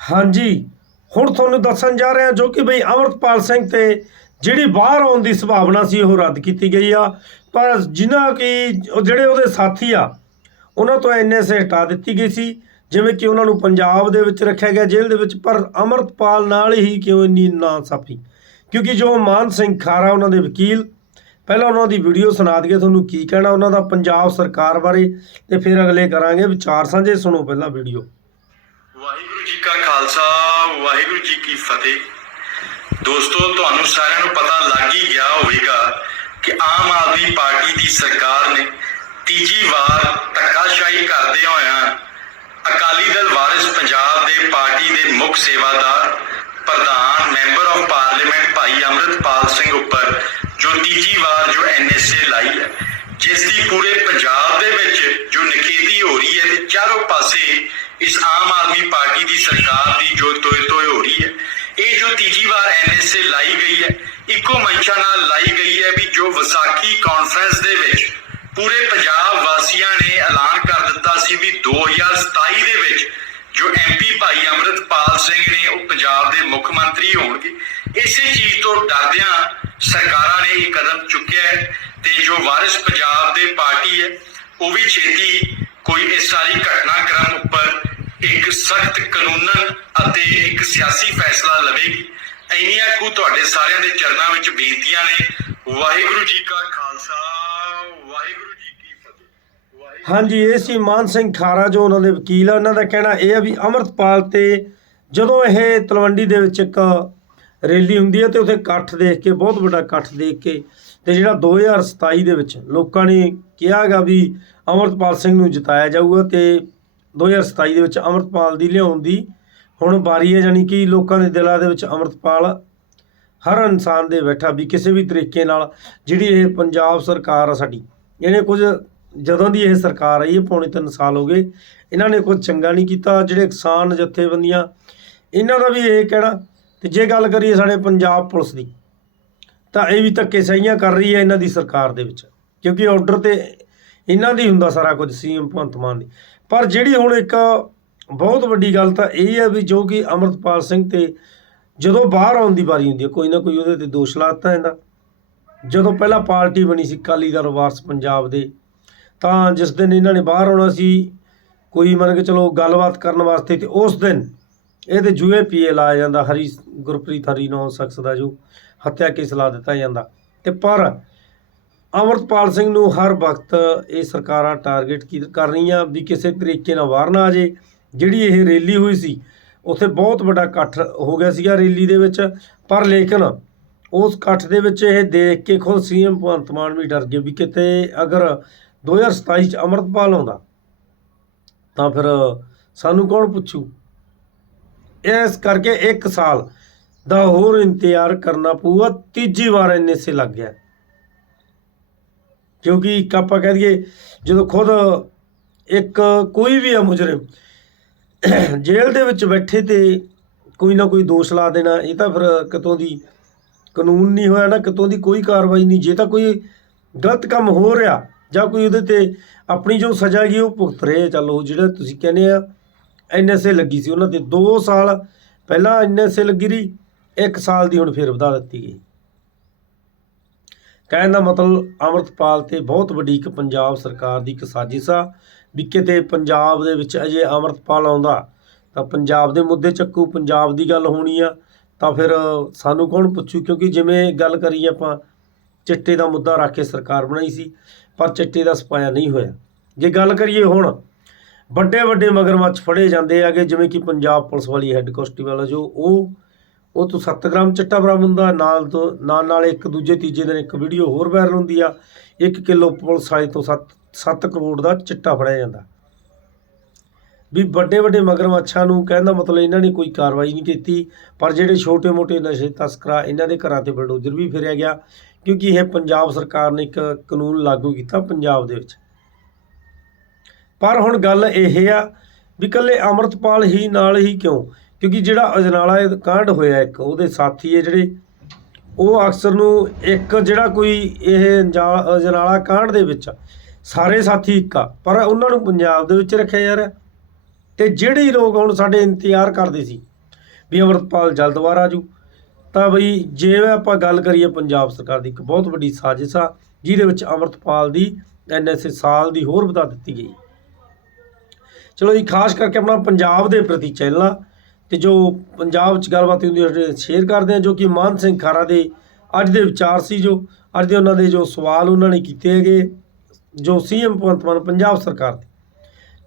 ਹਾਂਜੀ, ਹੁਣ ਤੁਹਾਨੂੰ ਦੱਸਣ ਜਾ ਰਹੇ ਹਾਂ ਜੋ ਕਿ ਬਈ ਅਮਰਤਪਾਲ ਸਿੰਘ ਤੇ ਜਿਹੜੀ ਬਾਹਰ ਆਉਣ ਦੀ ਸੰਭਾਵਨਾ ਸੀ ਉਹ ਰੱਦ ਕੀਤੀ ਗਈ ਆ। ਪਰ ਜਿਨ੍ਹਾਂ ਕਿ ਜਿਹੜੇ ਉਹਦੇ ਸਾਥੀ ਆ, ਉਹਨਾਂ ਤੋਂ ਐਨਐਸਏ ਹਟਾ ਦਿੱਤੀ ਗਈ ਸੀ, ਜਿਵੇਂ ਕਿ ਉਹਨਾਂ ਨੂੰ ਪੰਜਾਬ ਦੇ ਵਿੱਚ ਰੱਖਿਆ ਗਿਆ ਜੇਲ੍ਹ ਦੇ ਵਿੱਚ, ਪਰ ਅਮਰਤਪਾਲ ਨਾਲ ਹੀ ਕਿਉਂ ਇੰਨੀ ਨਾਸਾਫੀ? ਕਿਉਂਕਿ ਜੋ ਮਾਨ ਸਿੰਘ ਖਾਰਾ, ਉਹਨਾਂ ਦੇ ਵਕੀਲ, ਪਹਿਲਾਂ ਉਹਨਾਂ ਦੀ ਵੀਡੀਓ ਸੁਣਾ ਦਈਏ, ਤੁਹਾਨੂੰ ਕੀ ਕਹਿਣਾ, ਉਹਨਾਂ ਦਾ ਪੰਜਾਬ ਸਰਕਾਰ ਬਾਰੇ, ਤੇ ਫਿਰ ਅਗਲੇ ਕਰਾਂਗੇ ਵਿਚਾਰ ਸਾਂਝੇ, ਸੁਣੋ ਪਹਿਲਾਂ ਵੀਡੀਓ। ਵਾਹਿਗੁਰੂ ਜੀ ਕਾ ਖਾਲਸਾ, ਵਾਹਿਗੁਰੂ ਜੀ ਕੀ ਫਤਿਹ। ਦੋਸਤੋ, ਤੁਹਾਨੂੰ ਸਾਰਿਆਂ ਨੂੰ ਪਤਾ ਲੱਗ ਹੀ ਗਿਆ ਹੋਵੇਗਾ ਕਿ ਆਮ ਆਦਮੀ ਪਾਰਟੀ ਦੀ ਸਰਕਾਰ ਨੇ ਤੀਜੀ ਵਾਰ ਧੱਕਾਸ਼ਾਹੀ ਕਰਦੇ ਹੋਇਆਂ ਅਕਾਲੀ ਦਲ ਵਾਰਿਸ ਪੰਜਾਬ ਦੇ ਪਾਰਟੀ ਦੇ ਮੁੱਖ ਸੇਵਾਦਾਰ, ਪ੍ਰਧਾਨ, ਮੈਂਬਰ ਆਫ ਪਾਰਲੀਮੈਂਟ ਭਾਈ ਅਮਰਿਤਪਾਲ ਸਿੰਘ ਉੱਪਰ ਜੋ ਤੀਜੀ ਵਾਰ ਜੋ ਐਨਐਸਏ ਲਾਈ ਹੈ, ਜਿਸ ਦੀ ਪੂਰੇ ਪੰਜਾਬ ਦੇ ਵਿੱਚ ਜੋ ਨਿਖੇਧੀ ਹੋ ਰਹੀ ਹੈ ਤੇ ਚਾਰੋਂ ਪਾਸੇ ਇਸ ਆਮ ਆਦਮੀ ਪਾਰਟੀ ਦੀ ਸਰਕਾਰ ਦੀ ਜੋ ਤੋਏ ਤੋਏ ਹੋ ਰਹੀ ਹੈ, ਇਹ ਜੋ ਤੀਜੀ ਵਾਰ ਐਨਐਸਏ ਲਾਈ ਗਈ ਹੈ, ਇੱਕੋ ਮੰਸ਼ਾ ਨਾਲ ਲਾਈ ਗਈ ਹੈ ਵੀ ਜੋ ਵਿਸਾਖੀ ਕਾਨਫਰੰਸ ਦੇ ਵਿੱਚ ਪੂਰੇ ਪੰਜਾਬ ਵਾਸੀਆਂ ਨੇ ਐਲਾਨ ਕਰ ਦਿੱਤਾ ਸੀ ਵੀ 2027 ਦੇ ਵਿੱਚ ਜੋ ਐਮਪੀ ਭਾਈ ਅਮਰਿਤਪਾਲ ਸਿੰਘ ਨੇ ਉਹ ਪੰਜਾਬ ਦੇ ਮੁੱਖ ਮੰਤਰੀ ਹੋਣਗੇ, ਇਸੇ ਚੀਜ਼ ਤੋਂ ਡਰਦਿਆਂ ਸਰਕਾਰਾਂ ਨੇ ਇਹ ਕਦਮ ਚੁੱਕਿਆ ਹੈ ਤੇ ਜੋ ਵਾਰਿਸ ਪੰਜਾਬ ਦੇ ਪਾਰਟੀ ਹੈ, ਉਹ ਵੀ ਛੇਤੀ ਕੋਈ ਇਸ ਸਾਰੀ ਘਟਨਾਕ੍ਰਮ ਉੱਪਰ ਇੱਕ ਸਖਤ ਕਾਨੂੰਨਨ ਅਤੇ ਇੱਕ ਸਿਆਸੀ ਫੈਸਲਾ ਲਵੇਗੀ ਇੰਨੀਆਂ ਕੁ ਤੁਹਾਡੇ ਸਾਰਿਆਂ ਦੇ ਚਰਨਾਂ ਵਿੱਚ ਬੇਨਤੀਆਂ ਨੇ। ਵਾਹਿਗੁਰੂ ਜੀ ਕਾ ਖਾਲਸਾ, ਵਾਹਿਗੁਰੂ ਜੀ ਕੀ ਫਤਿਹ। ਹਾਂਜੀ, ਇਹ ਸੀ ਮਾਨ ਸਿੰਘ ਖਾਰਾ ਜੋ ਉਹਨਾਂ ਦੇ ਵਕੀਲ ਆ, ਉਹਨਾਂ ਦਾ ਕਹਿਣਾ ਇਹ ਆ ਵੀ ਅਮਰਤਪਾਲ ਤੇ ਜਦੋਂ ਇਹ ਤਲਵੰਡੀ ਦੇ ਵਿੱਚ ਇੱਕ ਰੈਲੀ ਹੁੰਦੀ ਹੈ ਤੇ ਉੱਥੇ ਇਕੱਠ ਦੇਖ ਕੇ, ਬਹੁਤ ਵੱਡਾ ਇਕੱਠ ਦੇਖ ਕੇ ਤੇ ਜਿਹੜਾ 2027 ਦੇ ਵਿੱਚ ਲੋਕਾਂ ਨੇ ਕਿਹਾਗਾ ਵੀ ਅਮਰਤਪਾਲ ਸਿੰਘ ਨੂੰ ਜਿਤਾਇਆ ਜਾਊਗਾ ਤੇ 2027 ਦੇ ਵਿੱਚ ਅਮਰਤਪਾਲ ਦੀ ਲਿਆਉਣ ਦੀ ਹੁਣ ਵਾਰੀ ਹੈ ਜਾਨੀ ਕਿ ਲੋਕਾਂ ਦੇ ਦਿਲਾਂ ਦੇ ਵਿੱਚ ਅਮਰਤਪਾਲ ਹਰ ਇਨਸਾਨ ਦੇ ਬੈਠਾ ਵੀ ਕਿਸੇ ਵੀ ਤਰੀਕੇ ਨਾਲ ਜਿਹੜੀ ਇਹ ਪੰਜਾਬ ਸਰਕਾਰ ਆ ਸਾਡੀ, ਇਹਨੇ ਕੁਝ ਜਦੋਂ ਦੀ ਇਹ ਸਰਕਾਰ ਆਈ ਹੈ, ਪੌਣੇ 3 ਸਾਲ ਹੋ ਗਏ, ਇਹਨਾਂ ਨੇ ਕੁਝ ਚੰਗਾ ਨਹੀਂ ਕੀਤਾ, ਜਿਹੜੇ ਕਿਸਾਨ ਜਥੇਬੰਦੀਆਂ, ਇਹਨਾਂ ਦਾ ਵੀ ਇਹ ਕਹਿਣਾ, ਤੇ ਜੇ ਗੱਲ ਕਰੀਏ ਸਾਡੇ ਪੰਜਾਬ ਪੁਲਿਸ ਦੀ, ਤਾਂ ਇਹ ਵੀ ਧੱਕੇ ਸਹੀਆਂ ਕਰ ਰਹੀ ਹੈ ਇਹਨਾਂ ਦੀ ਸਰਕਾਰ ਦੇ ਵਿੱਚ, ਕਿਉਂਕਿ ਆਰਡਰ ਤੇ ਇਹਨਾਂ ਦੀ ਹੁੰਦਾ ਸਾਰਾ ਕੁਝ, ਸੀਐਮ ਭਗਵੰਤ ਮਾਨ ਦੀ। ਪਰ ਜਿਹੜੀ ਹੁਣ ਇੱਕ ਬਹੁਤ ਵੱਡੀ ਗੱਲ ਤਾਂ ਇਹ ਹੈ ਵੀ ਜੋ ਕਿ ਅਮਰਤਪਾਲ ਸਿੰਘ ਤੇ ਜਦੋਂ ਬਾਹਰ ਆਉਣ ਦੀ ਵਾਰੀ ਹੁੰਦੀ ਹੈ, ਕੋਈ ਨਾ ਕੋਈ ਉਹਦੇ ਤੇ ਦੋਸ਼ ਲਾਤਾ ਜਾਂਦਾ। ਜਦੋਂ ਪਹਿਲਾਂ ਪਾਰਟੀ ਬਣੀ ਸੀ ਅਕਾਲੀ ਦਲ ਵਾਰਸ ਪੰਜਾਬ ਦੇ, ਤਾਂ ਜਿਸ ਦਿਨ ਇਹਨਾਂ ਨੇ ਬਾਹਰ ਆਉਣਾ ਸੀ, ਕੋਈ ਮੰਨ ਕੇ ਚਲੋ ਗੱਲਬਾਤ ਕਰਨ ਵਾਸਤੇ ਤੇ ਉਸ ਦਿਨ ਇਹਦੇ ਜੂਏ ਪੀਏ ਲਾਇਆ ਜਾਂਦਾ, ਹਰੀ ਗੁਰਪ੍ਰੀਤ ਹਰੀ ਨੌ ਸ਼ਖਸ ਦਾ ਜੋ ਹੱਤਿਆ ਕੇਸ ਲਾ ਦਿੱਤਾ ਜਾਂਦਾ। ਤੇ ਪਰ ਅਮਰਤਪਾਲ ਸਿੰਘ ਨੂੰ ਹਰ ਵਕਤ ਇਹ ਸਰਕਾਰਾਂ ਟਾਰਗੇਟ ਕੀ ਕਰ ਰਹੀਆਂ ਵੀ ਕਿਸੇ ਤਰੀਕੇ ਨਾਲ ਵਾਰ ਨਾ ਆ ਜੇ ਜਿਹੜੀ ਇਹ ਰੈਲੀ ਹੋਈ ਸੀ, ਉੱਥੇ ਬਹੁਤ ਵੱਡਾ ਇਕੱਠ ਹੋ ਗਿਆ ਸੀਗਾ ਰੈਲੀ ਦੇ ਵਿੱਚ। ਪਰ ਲੇਕਿਨ ਉਸ ਇਕੱਠ ਦੇ ਵਿੱਚ ਇਹ ਦੇਖ ਕੇ ਖੁਦ ਸੀਐਮ ਭਗਵੰਤ ਮਾਨ ਵੀ ਡਰ ਗਏ ਵੀ ਕਿਤੇ ਅਗਰ 2027 ਚ ਅਮਰਤਪਾਲ ਆਉਂਦਾ, ਤਾਂ ਫਿਰ ਸਾਨੂੰ ਕੌਣ ਪੁੱਛੂ? ਇਸ ਕਰਕੇ 1 ਸਾਲ ਦਾ ਹੋਰ ਇੰਤਜ਼ਾਰ ਕਰਨਾ ਪਊਗਾ। ਤੀਜੀ ਵਾਰ ਇੰਨੇ ਸੇ ਲੱਗ ਗਿਆ। ਕਿਉਂਕਿ ਇੱਕ ਆਪਾਂ ਕਹਿ ਦਈਏ, ਜਦੋਂ ਖੁਦ ਇੱਕ ਕੋਈ ਵੀ ਆ ਮੁਜਰਮ, ਜੇਲ੍ਹ ਦੇ ਵਿੱਚ ਬੈਠੇ ਤੇ ਕੋਈ ਨਾ ਕੋਈ ਦੋਸ਼ ਲਾ ਦੇਣਾ, ਇਹ ਤਾਂ ਫਿਰ ਕਿਤੋਂ ਦੀ ਕਾਨੂੰਨ ਨਹੀਂ ਹੋਇਆ ਨਾ, ਕਿਤੋਂ ਦੀ ਕੋਈ ਕਾਰਵਾਈ ਨਹੀਂ। ਜੇ ਤਾਂ ਕੋਈ ਗਲਤ ਕੰਮ ਹੋ ਰਿਹਾ ਜਾਂ ਕੋਈ ਉਹਦੇ ਤੇ ਆਪਣੀ ਜੋ ਸਜ਼ਾ ਗਈ ਉਹ ਭੁਗਤ ਰਹੇ। ਚੱਲ ਉਹ ਜਿਹੜਾ ਤੁਸੀਂ ਕਹਿੰਦੇ ਆ ਐਨਐਸਏ ਲੱਗੀ ਸੀ ਉਹਨਾਂ ਤੇ। 2 ਸਾਲ ਪਹਿਲਾਂ ਐਨਐਸਏ ਲੱਗੀ ਰਹੀ 1 ਸਾਲ ਦੀ ਹੁਣ ਫਿਰ ਵਧਾ ਦਿੱਤੀ ਗਈ। ਕਹਿਣ ਦਾ ਮਤਲਬ ਅਮਰਤਪਾਲ ਤੇ ਬਹੁਤ ਵੱਡੀ ਇੱਕ ਪੰਜਾਬ ਸਰਕਾਰ ਦੀ ਇੱਕ ਸਾਜ਼ਿਸ਼ ਆ ਵੀ ਕਿਤੇ ਪੰਜਾਬ ਦੇ ਵਿੱਚ ਅਜੇ ਅਮਰਤਪਾਲ ਆਉਂਦਾ, ਤਾਂ ਪੰਜਾਬ ਦੇ ਮੁੱਦੇ ਚੱਕੂ, ਪੰਜਾਬ ਦੀ ਗੱਲ ਹੋਣੀ ਆ, ਤਾਂ ਫਿਰ ਸਾਨੂੰ ਕੌਣ ਪੁੱਛੂ? ਕਿਉਂਕਿ ਜਿਵੇਂ ਗੱਲ ਕਰੀਏ ਆਪਾਂ, ਚਿੱਟੇ ਦਾ ਮੁੱਦਾ ਰੱਖ ਕੇ ਸਰਕਾਰ ਬਣਾਈ ਸੀ, ਪਰ ਚਿੱਟੇ ਦਾ ਸਪਾਇਆ ਨਹੀਂ ਹੋਇਆ। ਜੇ ਗੱਲ ਕਰੀਏ ਹੁਣ ਵੱਡੇ ਵੱਡੇ ਮਗਰਮੱਛ ਫੜੇ ਜਾਂਦੇ ਆਗੇ ਜਿਵੇਂ ਕਿ ਪੰਜਾਬ ਪੁਲਿਸ ਵਾਲੀ ਹੈੱਡ ਕਾਂਸਟੇਬਲ ਆ ਜੋ, ਉਹ ਉਹ ਤੋਂ 7 ਗ੍ਰਾਮ ਚਿੱਟਾ ਬਰਾਮਦ ਹੁੰਦਾ, ਨਾਲ ਤੋਂ ਨਾਲ ਨਾਲ ਇੱਕ ਦੂਜੇ ਤੀਜੇ ਦਿਨ ਇੱਕ ਵੀਡੀਓ ਹੋਰ ਵਾਇਰਲ ਹੁੰਦੀ ਆ। 1 ਕਿਲੋ ਪੁਲਿਸ ਵਾਲੇ ਤੋਂ 7 7 ਕਰੋੜ ਦਾ ਚਿੱਟਾ ਫੜਿਆ ਜਾਂਦਾ। ਵੀ ਵੱਡੇ ਵੱਡੇ ਮਗਰਮੱਛਾਂ ਨੂੰ ਕਹਿੰਦਾ ਮਤਲਬ ਇਹਨਾਂ ਨੇ ਕੋਈ ਕਾਰਵਾਈ ਨਹੀਂ ਕੀਤੀ, ਪਰ ਜਿਹੜੇ ਛੋਟੇ-ਮੋਟੇ ਨਸ਼ੇ ਤਸਕਰਾ ਇਹਨਾਂ ਦੇ ਘਰਾਂ ਤੇ ਬਲਡੋਜ਼ਰ ਵੀ ਫਿਰਿਆ ਗਿਆ, ਕਿਉਂਕਿ ਇਹ ਪੰਜਾਬ ਸਰਕਾਰ ਨੇ ਇੱਕ ਕਾਨੂੰਨ ਲਾਗੂ ਕੀਤਾ ਪੰਜਾਬ ਦੇ ਵਿੱਚ। ਪਰ ਹੁਣ ਗੱਲ ਇਹ ਆ ਵੀ ਕੱਲੇ ਅਮਰਤਪਾਲ ਹੀ ਨਾਲ ਹੀ ਕਿਉਂ? ਕਿਉਂਕਿ ਜਿਹੜਾ ਅਜਨਾਲਾ ਇਹ ਕਾਂਡ ਹੋਇਆ ਇੱਕ, ਉਹਦੇ ਸਾਥੀ ਹੈ ਜਿਹੜੇ, ਉਹ ਅਕਸਰ ਨੂੰ ਇੱਕ ਜਿਹੜਾ ਕੋਈ ਇਹ ਅੰਜਾ- ਅਜਨਾਲਾ ਕਾਂਡ ਦੇ ਵਿੱਚ ਸਾਰੇ ਸਾਥੀ ਇੱਕ ਆ, ਪਰ ਉਹਨਾਂ ਨੂੰ ਪੰਜਾਬ ਦੇ ਵਿੱਚ ਰੱਖਿਆ ਜਾ ਰਿਹਾ। ਤੇ ਜਿਹੜੇ ਲੋਕ ਹੁਣ ਸਾਡੇ ਇੰਤਜ਼ਾਰ ਕਰਦੇ ਸੀ ਵੀ ਅਮਰਤਪਾਲ ਜਲਦ ਬਾਹਰ ਆ ਜੂ, ਤਾਂ ਬਈ ਜੇ ਆਪਾਂ ਗੱਲ ਕਰੀਏ ਪੰਜਾਬ ਸਰਕਾਰ ਦੀ, ਇੱਕ ਬਹੁਤ ਵੱਡੀ ਸਾਜ਼ਿਸ਼ ਆ, ਜਿਹਦੇ ਵਿੱਚ ਅਮਰਤਪਾਲ ਦੀ ਐਨਐਸਏ ਸਾਲ ਦੀ ਹੋਰ ਵਧਾ ਦਿੱਤੀ ਗਈ। ਚਲੋ ਜੀ, ਖਾਸ ਕਰਕੇ ਆਪਣਾ ਪੰਜਾਬ ਦੇ ਪ੍ਰਤੀ ਚੈਨਲ ਆ ਤੇ ਜੋ ਪੰਜਾਬ 'ਚ ਗੱਲਬਾਤ ਹੁੰਦੀ ਹੈ ਸ਼ੇਅਰ ਕਰਦੇ ਆ ਜੋ ਕਿ ਮਾਨ ਸਿੰਘ ਖਾਰਾ ਦੇ ਅੱਜ ਦੇ ਵਿਚਾਰ ਸੀ ਜੋ, ਅੱਜ ਦੇ ਉਹਨਾਂ ਦੇ ਜੋ ਸਵਾਲ ਉਹਨਾਂ ਨੇ ਕੀਤੇ ਹੈਗੇ, ਜੋ ਸੀਐਮ ਭਗਵੰਤ ਮਾਨ ਪੰਜਾਬ ਸਰਕਾਰ ਦੇ।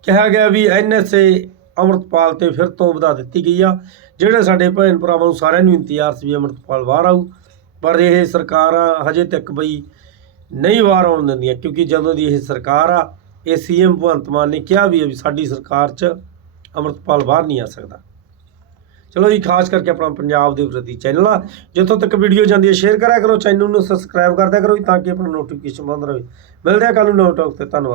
ਕਿਹਾ ਗਿਆ ਵੀ ਐਨਐਸਏ ਅਮਰਤਪਾਲ ਤੇ ਫਿਰ ਤੋਂ ਵਧਾ ਦਿੱਤੀ ਗਈ ਆ, ਜਿਹੜੇ ਸਾਡੇ ਭੈਣ ਭਰਾਵਾਂ ਨੂੰ ਸਾਰਿਆਂ ਨੂੰ ਇੰਤਜ਼ਾਰ ਸੀ ਵੀ ਅਮਰਤਪਾਲ ਬਾਹਰ ਆਊ, ਪਰ ਇਹ ਸਰਕਾਰਾਂ ਹਜੇ ਤੱਕ ਬਈ ਨਹੀਂ ਬਾਹਰ ਆਉਣ ਦਿੰਦੀਆਂ ਕਿਉਂਕਿ ਜਦੋਂ ਦੀ ਇਹ ਸਰਕਾਰ ਆ, ਇਹ ਸੀਐਮ ਭਗਵੰਤ ਮਾਨ ਨੇ ਕਿਹਾ ਵੀ ਵੀ ਸਾਡੀ ਸਰਕਾਰ 'ਚ ਅਮਰਤਪਾਲ ਬਾਹਰ ਨਹੀਂ ਆ ਸਕਦਾ। ਚਲੋ ਜੀ, ਖਾਸ ਕਰਕੇ ਆਪਣਾ ਪੰਜਾਬ ਦੇ ਪ੍ਰਤੀ ਚੈਨਲ ਆ। ਜਿੱਥੋਂ ਤੱਕ ਵੀਡੀਓ ਜਾਂਦੀ ਹੈ ਸ਼ੇਅਰ ਕਰਿਆ ਕਰੋ ਚੈਨਲ ਨੂੰ ਸਬਸਕ੍ਰਾਈਬ ਕਰਦਿਆ ਕਰੋ ਤਾਂ ਕਿ ਆਪਣਾ ਨੋਟੀਫਿਕੇਸ਼ਨ ਬੰਦ ਰਹੇ। ਮਿਲਦੇ ਆ ਕੱਲ ਨੂੰ ਨਵੇਂ ਟੌਕ ਤੇ, ਧੰਨਵਾਦ।